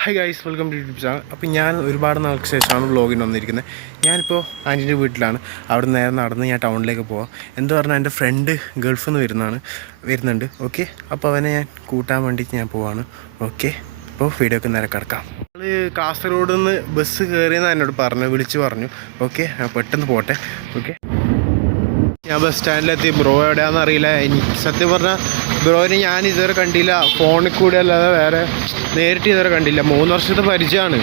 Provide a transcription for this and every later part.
Hi guys, welcome to YouTube channel. അപ്പോൾ ഞാൻ ഒരുപാട് നാൾക്ക് ശേഷമാണ് വ്ളോഗിന് വന്നിരിക്കുന്നത്. ഞാനിപ്പോൾ ആൻറ്റീൻ്റെ വീട്ടിലാണ്. അവിടെ നേരെ നടന്ന് ഞാൻ ടൗണിലേക്ക് പോവാം. എന്താ പറഞ്ഞാൽ എൻ്റെ ഫ്രണ്ട് ഗൾഫിൽ നിന്ന് വരുന്നുണ്ട്. ഓക്കെ, അപ്പോൾ അവനെ ഞാൻ കൂട്ടാൻ വേണ്ടിയിട്ട് ഞാൻ പോവാണ്. ഓക്കെ, അപ്പോൾ വീഡിയോക്ക് നേരെ കിടക്കാം. നമ്മൾ കാസർഗോഡ് നിന്ന് ബസ് കയറിയെന്ന് എന്നോട് വിളിച്ച് പറഞ്ഞു. ഓക്കെ, ഞാൻ പെട്ടെന്ന് പോട്ടെ. ഓക്കെ, ഞാൻ ബസ് സ്റ്റാൻഡിലെത്തി. ബ്രോ എവിടെയാണെന്ന് അറിയില്ല. എനിക്ക് സത്യം പറഞ്ഞാൽ ബ്രോയിനെ ഞാൻ ഇതുവരെ കണ്ടില്ല, ഫോണിൽ കൂടെ അല്ലാതെ വേറെ നേരിട്ട് ഇതുവരെ കണ്ടില്ല. 3 വർഷത്തെ പരിചയമാണ്,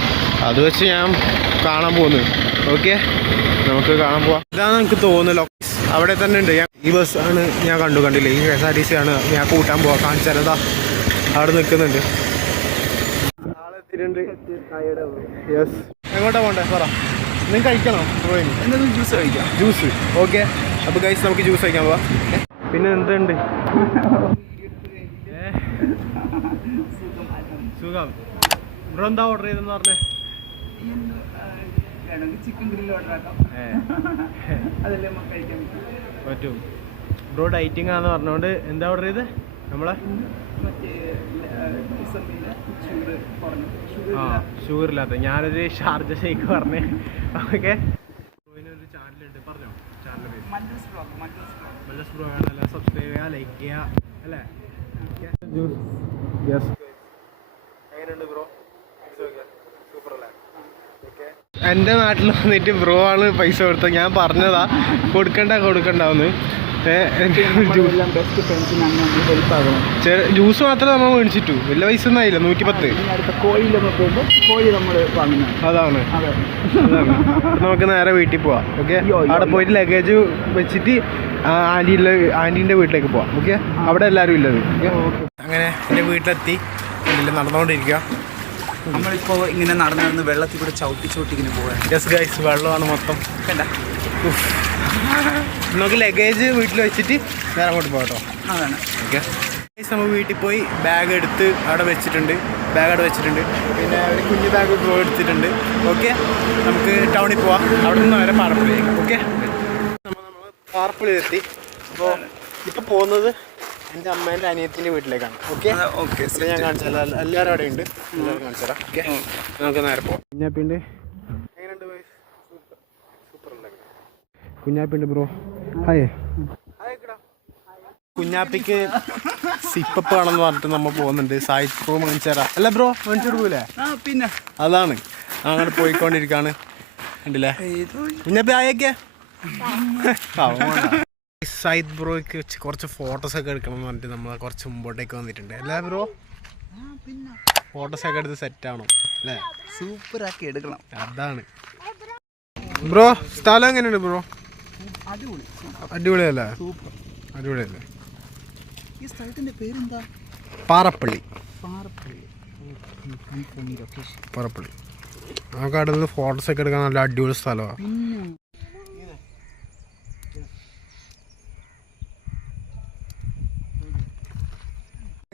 അത് വെച്ച് ഞാൻ കാണാൻ പോകുന്നു. ഓക്കെ, നമുക്ക് കാണാൻ പോവാം. ഇതാണെന്ന് എനിക്ക് തോന്നുന്നല്ലോ, അവിടെ തന്നെ ഉണ്ട്. ഈ ബസ്സാണ് ഞാൻ കണ്ടില്ല. ഈ KSRTC ആണ് ഞാൻ കൂട്ടാൻ പോവാം. കാണിച്ചാലതാ അവിടെ നിൽക്കുന്നുണ്ട്. യെസ്, എങ്ങോട്ടാ പോണ്ടേ പറ. നിങ്ങൾ കഴിക്കണോ ബ്രോയിന്? എന്തെങ്കിലും ജ്യൂസ് കഴിക്കാം. Juice, okay. അപ്പോൾ ഗൈസ് നമുക്ക് ജ്യൂസ് കഴിക്കാൻ പോവാം. പിന്നെ എന്തുണ്ട്? സുഖം. ബ്രോ എന്താ ഓർഡർ ചെയ്തെന്ന് പറഞ്ഞേ? ചിക്കൻ ഗ്രില്ല് ഓർഡർ ആക്കാം. അതല്ലേ നമുക്ക് കഴിക്കാൻ പറ്റും. ബ്രോ ഡൈറ്റിംഗ് ആണെന്ന് പറഞ്ഞുകൊണ്ട് എന്താ ഓർഡർ ചെയ്ത്? നമ്മളെ ഷുഗർ ഇല്ലാത്ത ഞാനൊരു ഷാർജ ഷേക്ക് പറഞ്ഞേ. ഓക്കെ, ബ്രോയിനൊരു ചാനലുണ്ട്, പറഞ്ഞോ ചാനൽ പേര്? മല്ലസ് ബ്രോ ആണ്. എല്ലാം സബ്സ്ക്രൈബ് ചെയ്യുക, ലൈക്ക് ചെയ്യുക അല്ലേ? യെസ്. എങ്ങനെയുണ്ട് ബ്രോ? സൂപ്പർ അല്ലേ? എൻ്റെ നാട്ടിൽ വന്നിട്ട് ബ്രോ ആണ് പൈസ കൊടുത്തത്. ഞാൻ പറഞ്ഞതാ കൊടുക്കണ്ടാവുന്ന്. ജ്യൂസ് മാത്രമേ നമ്മൾ മേടിച്ചിട്ടു, വലിയ പൈസ ഒന്നും ആയില്ല. 110. അതാണ് നമുക്ക് നേരെ വീട്ടിൽ പോവാം. ഓക്കെ, അവിടെ പോയിട്ട് ലഗേജ് വെച്ചിട്ട് ആൻറ്റീൻ്റെ വീട്ടിലേക്ക് പോവാം. ഓക്കെ, അവിടെ എല്ലാവരും ഇല്ലത്. അങ്ങനെ എൻ്റെ വീട്ടിലെത്തി. നടന്നുകൊണ്ടിരിക്കുക. നമ്മളിപ്പോൾ ഇങ്ങനെ നടന്ന് വെള്ളത്തിൽ കൂടെ ചവിട്ടി ഇങ്ങനെ പോകാൻ. യെസ് ഗൈസ്, വെള്ളമാണ് മൊത്തം. കണ്ട, നമുക്ക് ലഗേജ് വീട്ടിൽ വെച്ചിട്ട് നേരെ അങ്ങോട്ട് പോകട്ടോ. അതാണ്. ഓക്കെ, നമ്മൾ വീട്ടിൽ പോയി ബാഗ് എടുത്ത് അവിടെ വെച്ചിട്ടുണ്ട്. പിന്നെ ഒരു കുഞ്ഞു ബാഗ് ബ്രോ എടുത്തിട്ടുണ്ട്. ഓക്കെ, നമുക്ക് ടൗണിൽ പോവാം. അവിടെ നിന്ന് വരെ പാറപ്പള്ളിയിലേക്ക്. ഓക്കെ, നമ്മൾ പാറപ്പള്ളിയിലെത്തി. അപ്പോൾ ഇപ്പോൾ പോകുന്നത് എൻ്റെ അമ്മേൻ്റെ അനിയത്തിൻ്റെ വീട്ടിലേക്കാണ്. ഓക്കെ, ഞാൻ കാണിച്ചാൽ എല്ലാവരും അവിടെ ഉണ്ട്. എല്ലാവരും കാണിച്ചു തരാം. ഓക്കെ, നമുക്ക് നേരെ പോവാം. കുഞ്ഞാപ്പിണ്ട് എങ്ങനെയുണ്ട്? സൂപ്പർ ഉണ്ടാക്കി കുഞ്ഞാപ്പിണ്ട് ബ്രോ. ഹായ്. കുഞ്ഞാപ്പിക്ക് സിപ്പപ്പ് ആണെന്ന് പറഞ്ഞിട്ട് നമ്മൾ പോകുന്നുണ്ട്. സായിദ് പ്രോ മേടിച്ചു തരാം അല്ല ബ്രോ? മേടിച്ചു കൊടുക്കൂലേ? പിന്നെ അതാണ് അങ്ങനെ പോയിക്കൊണ്ടിരിക്കുകയാണ്. ഉണ്ടല്ലേ കുഞ്ഞാപ്പി? ആയൊക്കെ സൈദ് ബ്രോയ്ക്ക് കുറച്ച് ഫോട്ടോസൊക്കെ എടുക്കണം എന്ന് പറഞ്ഞിട്ട് നമ്മൾ കുറച്ച് മുമ്പോട്ടേക്ക് വന്നിട്ടുണ്ട് അല്ലേ ബ്രോ? ഫോട്ടോസൊക്കെ എടുത്ത് സെറ്റാണോ അല്ലേ? സൂപ്പറാക്കി എടുക്കണം. അതാണ് ബ്രോ. സ്ഥലം എങ്ങനെയുണ്ട് ബ്രോ? അടിപൊളിയല്ലേ? അടിപൊളിയല്ലേ? ഈ സ്ഥലത്തിൻ്റെ പേരെന്താ? പാറപ്പള്ളി. നമുക്ക് അവിടെ നിന്ന് ഫോട്ടോസൊക്കെ എടുക്കാൻ നല്ല അടിപൊളി സ്ഥലമാണ്.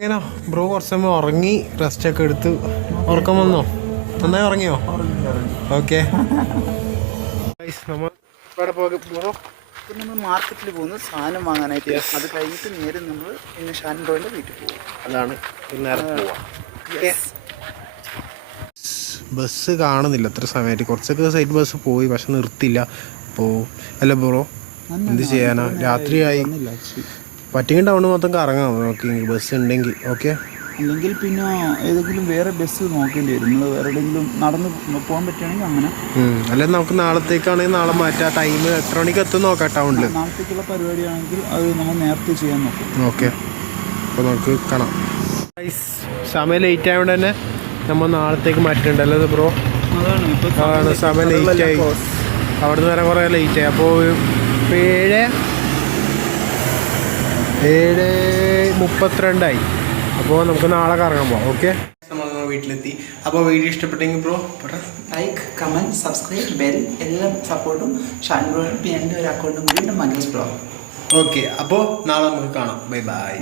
എങ്ങനെയാ ബ്രോ? കുറച്ച് സമയം ഉറങ്ങി, റെസ്റ്റൊക്കെ എടുത്ത്. ഉറക്കം വന്നോ? നന്നായി ഉറങ്ങിയോ? ഓക്കെ, നമ്മൾ ഇവിടെ ബ്രോ നമ്മൾ മാർക്കറ്റിൽ പോകുന്നു സാധനം വാങ്ങാനായിട്ട്. അത് കഴിഞ്ഞിട്ട് നേരെ നമ്മൾ പിന്നെ ഷാൻ ബ്രോയിൻ്റെ വീട്ടിൽ പോകും. അതാണ് നേരെ പോവാം. ബസ് കാണുന്നില്ല എത്ര സമയമായിട്ട്. കുറച്ചൊക്കെ സൈഡ് ബസ് പോയി, പക്ഷെ നിർത്തില്ല. അപ്പോൾ അല്ല ബ്രോ, എന്ത് ചെയ്യാനാ? രാത്രിയായി. പറ്റിയും ടൗണ് മൊത്തം കറങ്ങാം നോക്കി ബസ് ഉണ്ടെങ്കിൽ. ഓക്കെ, അല്ലെങ്കിൽ പിന്നെ ഏതെങ്കിലും വേറെ ബസ് നോക്കേണ്ടി വരും. നമ്മൾ വേറെ എവിടെയെങ്കിലും നടന്ന് പോകാൻ പറ്റുകയാണെങ്കിൽ അങ്ങനെ. അല്ലെങ്കിൽ നമുക്ക് നാളത്തേക്കാണെങ്കിൽ നാളെ മാറ്റാം. ടൈം എത്ര മണിക്ക് എത്തും നോക്കാം ടൗണിൽ. നാളത്തേക്കുള്ള പരിപാടിയാണെങ്കിൽ അത് നമ്മൾ നേരത്തെ ചെയ്യാൻ നോക്കും. ഓക്കെ, അപ്പോൾ നമുക്ക് കാണാം. സമയം ലേറ്റ് ആയതുകൊണ്ട് തന്നെ നമ്മൾ നാളത്തേക്ക് മാറ്റിട്ടുണ്ടല്ലോ ബ്രോ? അതാണ് സമയം ലേറ്റായി. അവിടെ നിന്ന് വരെ കുറേ ലേറ്റായി. അപ്പോൾ 7:32 അപ്പോൾ നമുക്ക് നാളെ കറങ്ങാൻ പോവാം. ഓക്കെ, നമ്മൾ വീട്ടിലെത്തി. അപ്പോൾ വീഡിയോ ഇഷ്ടപ്പെട്ടെങ്കിൽ bro like, comment, subscribe, bell എല്ലാം സപ്പോർട്ടും ഷാൻ ബ്രോയും പിന്നെ എൻ്റെ ഒരു അക്കൗണ്ടും കൂടി മല്ലസ് ബ്ലോ. ഓക്കെ, അപ്പോൾ നാളെ നമുക്ക് കാണാം. ബൈ.